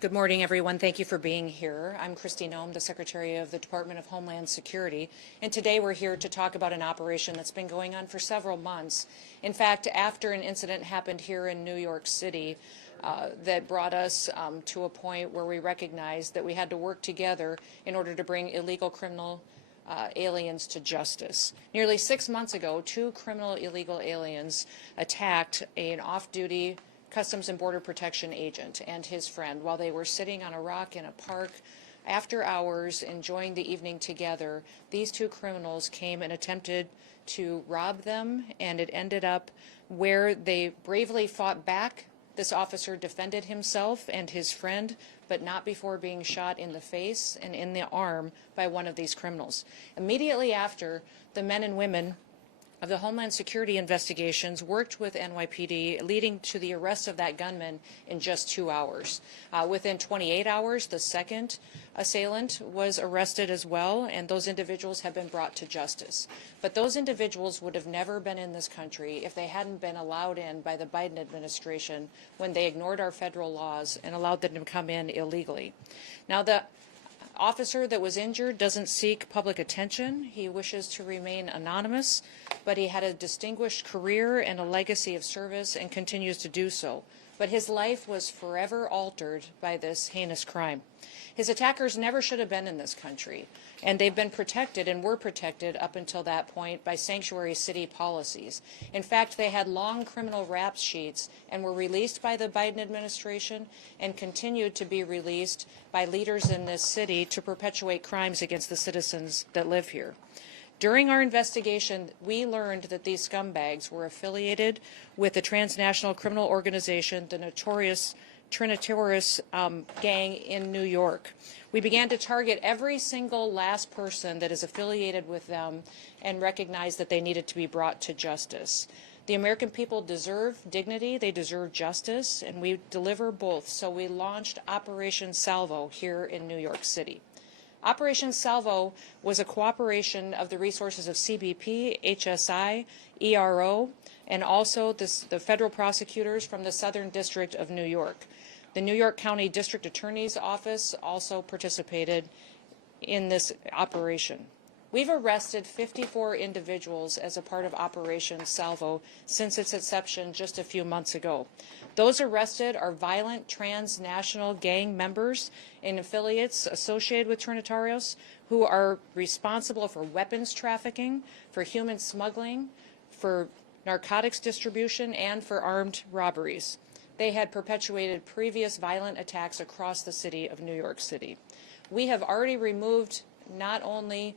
Good morning, everyone. Thank you for being here. I'm Kristi Noem, the Secretary of the Department of Homeland Security, and today we're here to talk about an operation that's been going on for several months. In fact, after an incident happened here in New York City that brought us to a point where we recognized that we had to work together in order to bring illegal criminal aliens to justice. Nearly 6 months ago, two criminal illegal aliens attacked an off-duty Customs and Border Protection agent and his friend while they were sitting on a rock in a park after hours enjoying the evening together. These two criminals came and attempted to rob them, and it ended up where they bravely fought back. This officer defended himself and his friend, but not before being shot in the face and in the arm by one of these criminals. Immediately after, the men and women of the Homeland Security investigations worked with NYPD, leading to the arrest of that gunman in just 2 hours. Within 28 hours, the second assailant was arrested as well, and those individuals have been brought to justice. But those individuals would have never been in this country if they hadn't been allowed in by the Biden administration when they ignored our federal laws and allowed them to come in illegally. Now, the officer that was injured doesn't seek public attention. He wishes to remain anonymous, but he had a distinguished career and a legacy of service and continues to do so. But his life was forever altered by this heinous crime. His attackers never should have been in this country, and they've been protected and were protected up until that point by sanctuary city policies. In fact, they had long criminal rap sheets and were released by the Biden administration and continued to be released by leaders in this city to perpetuate crimes against the citizens that live here. During our investigation, we learned that these scumbags were affiliated with the transnational criminal organization, the notorious Trinitaris gang in New York. We began to target every single last person that is affiliated with them and recognized that they needed to be brought to justice. The American people deserve dignity, they deserve justice, and we deliver both. So we launched Operation Salvo here in New York City. Operation Salvo was a cooperation of the resources of CBP, HSI, ERO, and also the federal prosecutors from the Southern District of New York. The New York County District Attorney's Office also participated in this operation. We've arrested 54 individuals as a part of Operation Salvo since its inception just a few months ago. Those arrested are violent transnational gang members and affiliates associated with Trinitarios who are responsible for weapons trafficking, for human smuggling, for narcotics distribution, and for armed robberies. They had perpetuated previous violent attacks across the city of New York City. We have already removed not only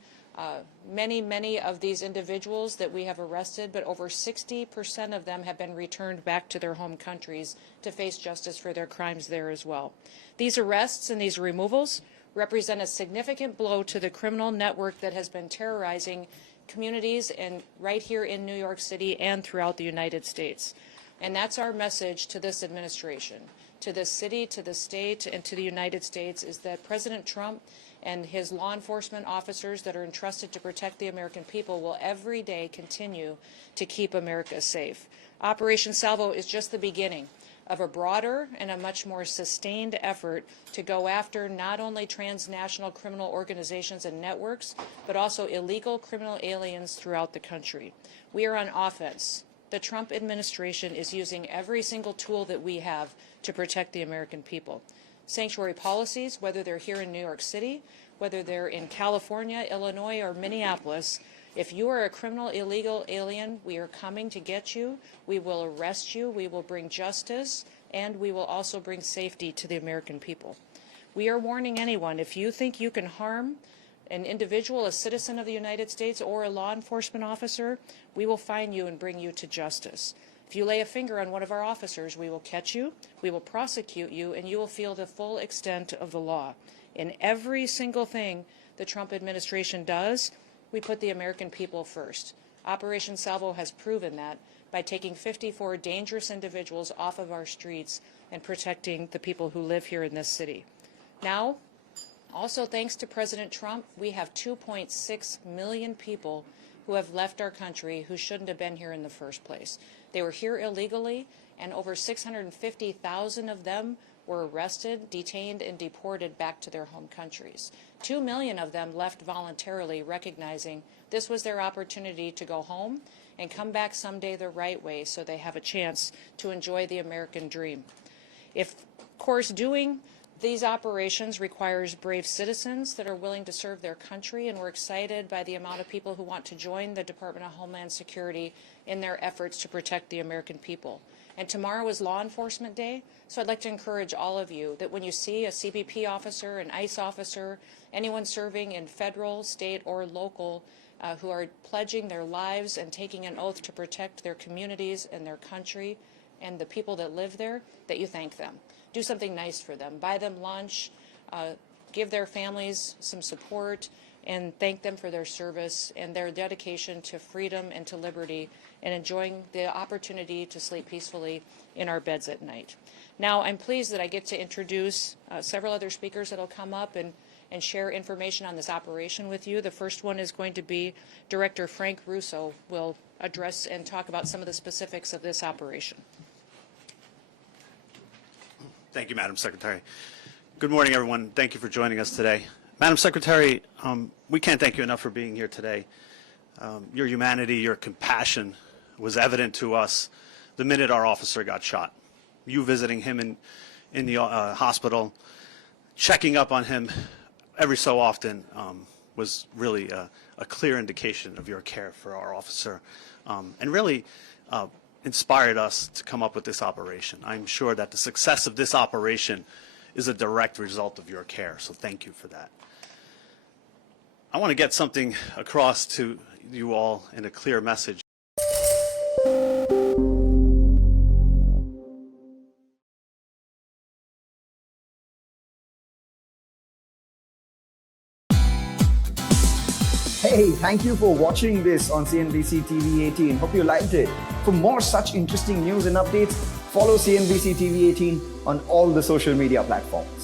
many of these individuals that we have arrested, but over 60% of them have been returned back to their home countries to face justice for their crimes there as well. These arrests and these removals represent a significant blow to the criminal network that has been terrorizing communities and right here in New York City and throughout the United States. And that's our message to this administration, to this city, to the state, and to the United States, is that President Trump and his law enforcement officers that are entrusted to protect the American people will every day continue to keep America safe. Operation Salvo is just the beginning of a broader and a much more sustained effort to go after not only transnational criminal organizations and networks, but also illegal criminal aliens throughout the country. We are on offense. The Trump administration is using every single tool that we have to protect the American people. Sanctuary policies, whether they're here in New York City, whether they're in California, Illinois, or Minneapolis, if you are a criminal illegal alien, we are coming to get you. We will arrest you. We will bring justice, and we will also bring safety to the American people. We are warning anyone, if you think you can harm an individual, a citizen of the United States, or a law enforcement officer, we will find you and bring you to justice. If you lay a finger on one of our officers, we will catch you, we will prosecute you, and you will feel the full extent of the law. In every single thing the Trump administration does, we put the American people first. Operation Salvo has proven that by taking 54 dangerous individuals off of our streets and protecting the people who live here in this city. Now, also thanks to President Trump, we have 2.6 million people who have left our country who shouldn't have been here in the first place. They were here illegally, and over 650,000 of them were arrested, detained, and deported back to their home countries. 2 million of them left voluntarily, recognizing this was their opportunity to go home and come back someday the right way so they have a chance to enjoy the American dream. Of course, doing these operations requires brave citizens that are willing to serve their country, and we're excited by the amount of people who want to join the Department of Homeland Security in their efforts to protect the American people. And tomorrow is Law Enforcement Day, so I'd like to encourage all of you that when you see a CBP officer, an ICE officer, anyone serving in federal, state, or local who are pledging their lives and taking an oath to protect their communities and their country and the people that live there, that you thank them. Do something nice for them. Buy them lunch, give their families some support, and thank them for their service and their dedication to freedom and to liberty and enjoying the opportunity to sleep peacefully in our beds at night. Now, I'm pleased that I get to introduce several other speakers that will come up and share information on this operation with you. The first one is going to be Director Frank Russo will address and talk about some of the specifics of this operation. Thank you, Madam Secretary. Good morning, everyone. Thank you for joining us today. Madam Secretary, we can't thank you enough for being here today. Your humanity, your compassion was evident to us the minute our officer got shot. You visiting him in the hospital, checking up on him every so often was really a clear indication of your care for our officer, and really inspired us to come up with this operation. I'm sure that the success of this operation is a direct result of your care, so thank you for that. I want to get something across to you all in a clear message. Hey, thank you for watching this on CNBC TV 18. Hope you liked it. For more such interesting news and updates, follow CNBC TV 18 on all the social media platforms.